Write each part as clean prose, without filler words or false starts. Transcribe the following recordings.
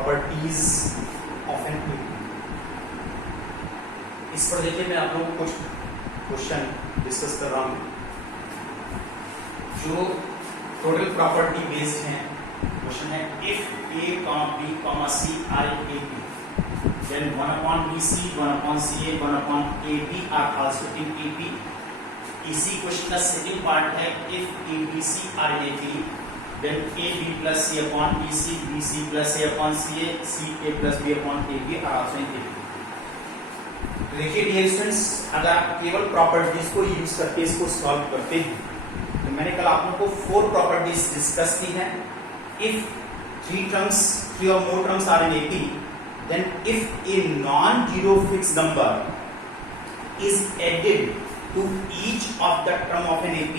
Properties of an AP. इस पर देखिए मैं आप लोगों को कुछ क्वेश्चन डिस्कस कर रहा हूं जो टोटल प्रॉपर्टी बेस्ड हैं। क्वेश्चन है if a, b, c are in AP then 1/BC, 1/CA, 1/AB are also in AP। इसी क्वेश्चन का सेकंड पार्ट है if ABC are in AP then AB plus C upon BC, BC plus A upon CA, CA plus B upon AB are also in AP। देखिए dear students, अगर आप केवल properties को use करके इसको solve करते हैं तो मैंने कल आप लोगों को 4 प्रॉपर्टीज डिस्कस की हैं। If 3 or more terms are in AP, then if a non-zero fixed number is added to each of the term of an AP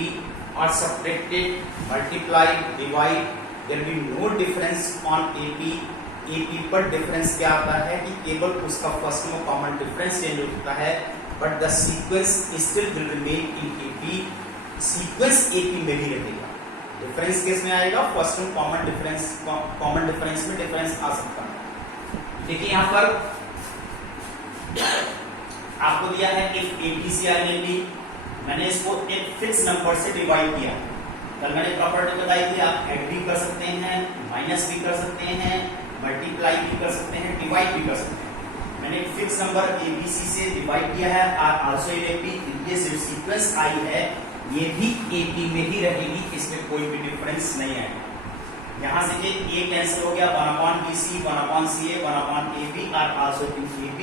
or subtracted, multiplied, divide, there will be no difference on AP। AP पर difference क्या आता है कि केवल उसका first में common difference change होता है, but the sequence still will remain in AP। Sequence AP में भी रहेगा। डिफरेंस किस में आएगा? फर्स्ट में कॉमन डिफरेंस में डिफरेंस आ सकता है। देखिए यहां पर आपको दिया है if ABC are in AP, मैंने इसको एक फिक्स नंबर से डिवाइड किया। कल मैंने प्रॉपर्टी बताई थी आप ऐड भी कर सकते हैं, माइनस भी कर सकते हैं, मल्टीप्लाई भी कर सकते हैं, डिवाइड भी कर सकते हैं। मैंने एक फिक्स नंबर ABC से डिवाइड किया है और आल्सो इन AP। ये जो सीक्वेंस आई है ये भी AP में ही रहेगी, इसमें कोई भी डिफरेंस नहीं आएगा। यहां से ये A कैंसिल हो गया, 1/BC, 1/CA, 1/AB are also in AP।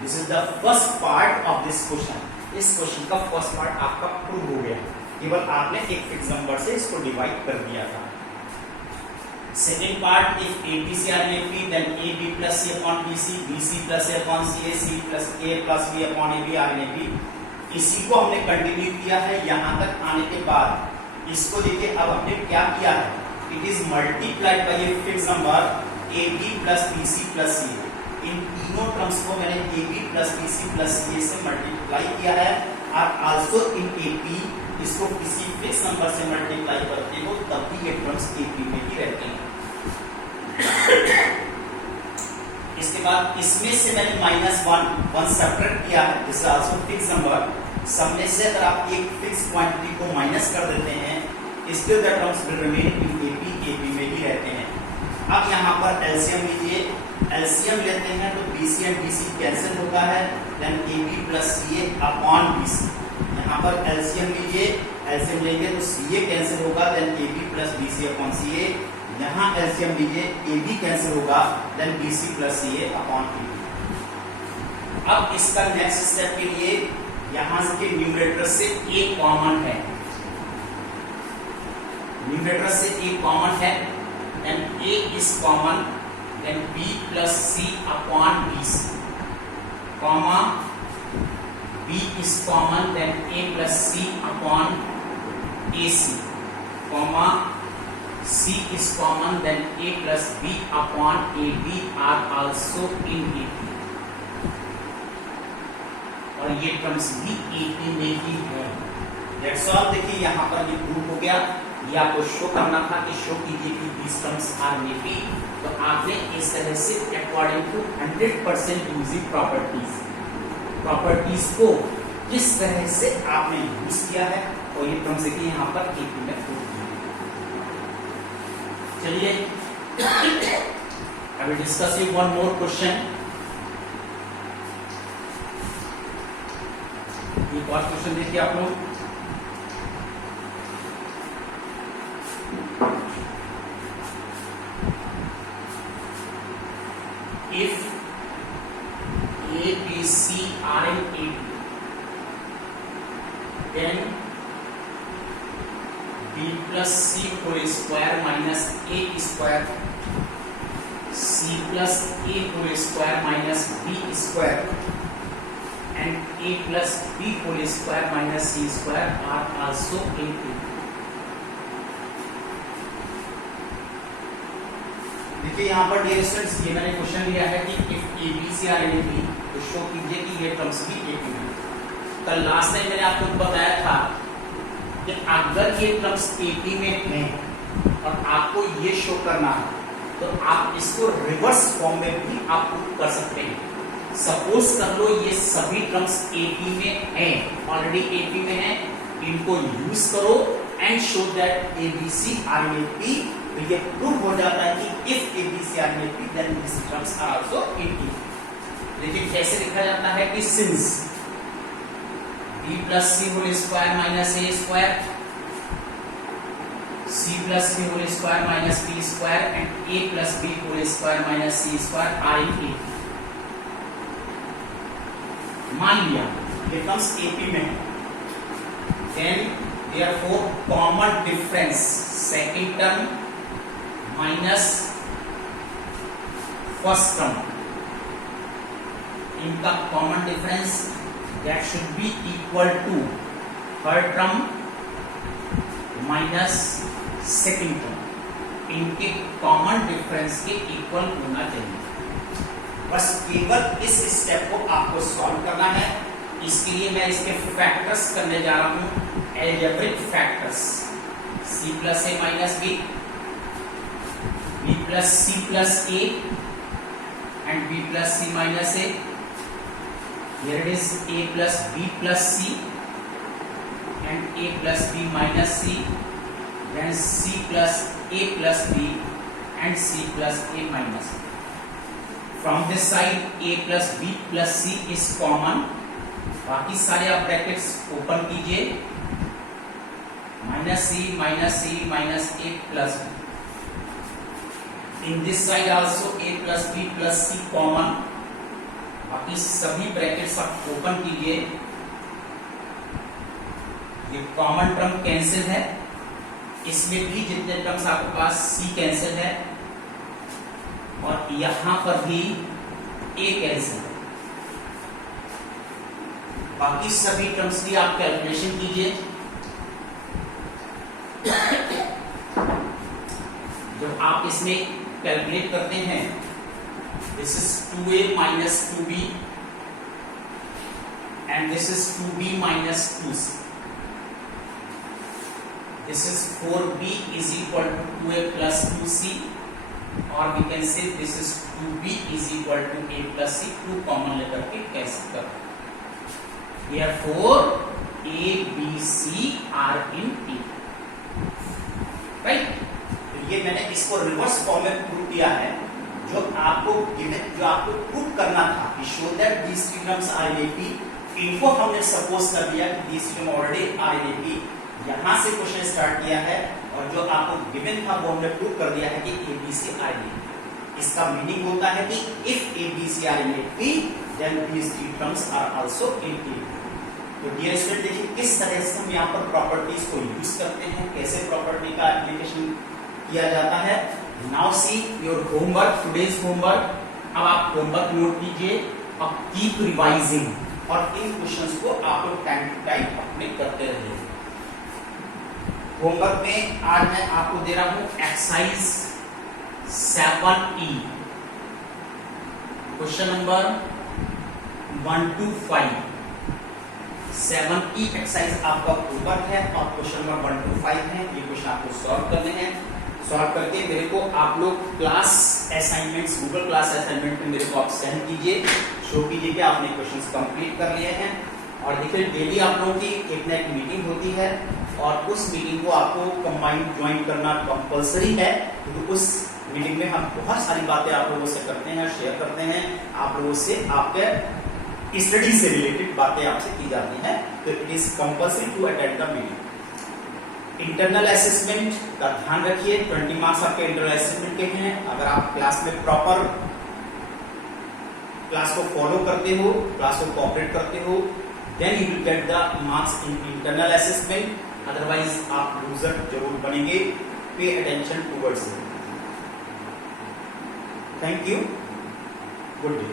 This is the first part of this question. इस क्वेश्चन का फर्स्ट पार्ट आपका प्रूव हो गया, केवल आपने एक फिक्स नंबर से इसको डिवाइड कर दिया था। Second part if ABC are in AP then AB plus C upon BC, BC plus A upon CA, C plus A plus B upon AB are in AP। इसी को हमने continue किया है यहां तक आने के बाद। इसको देखिए अब हमने क्या किया है, it is multiplied by a fix number AB plus BC plus CA। इन तीनों टर्म्स को मैंने AB plus BC plus CA से मल्टीप्लाई किया है और आल्सो इन AP। इसको किसी फिक्स नंबर से मल्टीप्लाई करते हो तब भी ये टर्म्स AP में ही रहते हैं। इसके बाद इसमें से मैंने -1 सब्ट्रैक्ट किया है, this is also fix number. सब में से अगर आप एक फिक्स क्वांटिटी को माइनस कर देते हैं still the terms will remain in AP में ही रहते हैं। अब यहाँ पर एलसीएम लीजिए, एलसीएम लेते हैं तो BC एंड BC कैंसिल होता है, then AB plus CA upon BC। यहाँ पर एलसीएम लीजिए, एलसीएम लेंगे तो CA कैंसिल होगा, then AB plus BC upon CA। यहाँ एलसीएम लीजिए, AB कैंसिल होगा, then BC plus CA upon AB। अब इसका नेक्स्ट स्टेप के लिए यहां से न्यूमरेटर से A कॉमन है, न्यूमरेटर से A कॉमन है, then A is common, then B plus C upon BC, comma B is common, then A plus C upon AC, comma C is common, then A plus B upon AB are also in AP। और ये terms भी AP में ही है। That's all। देखिए यहाँ पर ये prove हो गया। ये आपको शो करना था कि शो कीजिए कि these terms are in AP, तो आपने इस तरह से अकॉर्डिंग टू 100% यूजिंग प्रॉपर्टीज को किस तरह से आपने यूज किया है और ये टर्म्स देखिए यहाँ पर AP में प्रूव किया। चलिए I will discuss one more question. एक और क्वेश्चन देखिए आप लोग, if ABC are in AP then B plus C whole square minus A square, C plus A whole square minus B square and A plus B whole square minus C square are also in AP। देखिए यहाँ पर dear students ये मैंने question लिया है कि if ABC are in AP तो show कीजिए कि ये टर्म्स भी AP में। कल लास्ट टाइम मैंने आपको बताया था कि अगर ये टर्म्स AP में हैं और आपको ये शो करना है तो आप इसको रिवर्स फॉर्म में भी आप प्रूव कर सकते हैं। सपोज कर लो ये सभी टर्म्स एपी में हैं, ऑलरेडी एपी में हैं, इनको यूज करो and show that ABC are in AP. तो ये प्रूव हो जाता है कि if ABC are in AP then this terms are also in AP. लेकिन कैसे लिखा जाता है कि since b plus c whole square minus a square, c plus c whole square minus b square and a plus b whole square minus c square are in A। मान लिया ये terms AP में है, then therefore common difference second term minus first term, इनका common difference that should be equal to third term minus second term, इनके common difference के equal होना चाहिए। बस केवल इस स्टेप को आपको सॉल्व करना है। इसके लिए मैं इसके फैक्टर्स करने जा रहा हूं, algebraic factors, c plus a minus b, b plus c plus a and b plus c minus a। Here it is a plus b plus c and a plus b minus c, then c plus a plus b and c plus a minus b. From this side a plus b plus c is common, बाकी सारे आप brackets open कीजिए, minus c minus a plus b. In this side also a plus b plus c common, बाकी सभी brackets आप open कीजिए। ये common term cancel है, इसमें भी जितने टर्म्स आपके पास c कैंसिल है और यहां पर भी a कैंसिल है। बाकी सभी टर्म्स की आप कैलकुलेशन कीजिए। जब आप इसमें कैलकुलेट करते हैं, this is 2a minus 2b and this is 2b minus 2c. This is 4b is equal to 2a plus 2c, or we can say this is 2b is equal to a plus c, 2 common लेकर के cancel कर। Therefore a b c are in A, right. तो ये मैंने इसको reverse form में prove किया है। जो आपको प्रूव करना था कि show that these terms are in AP, इनको हमने सपोज कर दिया कि these term already are in AP. यहां से क्वेश्चन स्टार्ट किया है और जो आपको गिवन था वो हमने प्रूव कर दिया है कि एबीसी आर इन एपी। इसका मीनिंग होता है कि if ABC are in AP then these terms are also in AP. तो डियर स्टूडेंट, देखिए किस तरह से हम यहाँ पर प्रॉपर्टीज को यूज करते हैं, कैसे प्रॉपर्टी का एप्लीकेशन किया जाता है। Now see your homework, today's homework. अब आप होमवर्क नोट कीजिए और कीप रिवाइजिंग, और इन क्वेश्चंस को आप लोग टाइम टू टाइम अपने करते रहिए। होमवर्क में आज मैं आपको दे रहा हूं exercise 7E, question number 1 to 5। 7E exercise आपका होमवर्क है और क्वेश्चन नंबर 1 to 5 है। ये क्वेश्चन आपको सॉल्व करने हैं। सॉल्व करके मेरे को आप लोग class assignments, Google class assignment में मेरे को आप सेंड कीजिए, शो कीजिए कि आपने क्वेश्चंस कंप्लीट कर लिए हैं। और देखिए डेली आप लोगों की एक ना एक मीटिंग होती है और उस मीटिंग को आपको कंबाइंड ज्वाइन करना कंपलसरी है, क्योंकि उस मीटिंग में हम बहुत सारी बातें आप लोगों से करते हैं, शेयर करते हैं। आप लोगों से आपके स्टडी से रिलेटेड बातें आपसे की जाती हैं, तो it is compulsory to attend the meeting. Internal assessment का ध्यान रखिए, 20 मार्क्स आपके इंटरनल असेसमेंट के हैं। अगर आप क्लास में प्रॉपर क्लास को फॉलो करते हो, क्लास को कोऑपरेट करते हो, then you will get the marks in internal assessment. Otherwise आप लूजर जरूर बनेंगे। Pay attention towards it. Thank you, good day.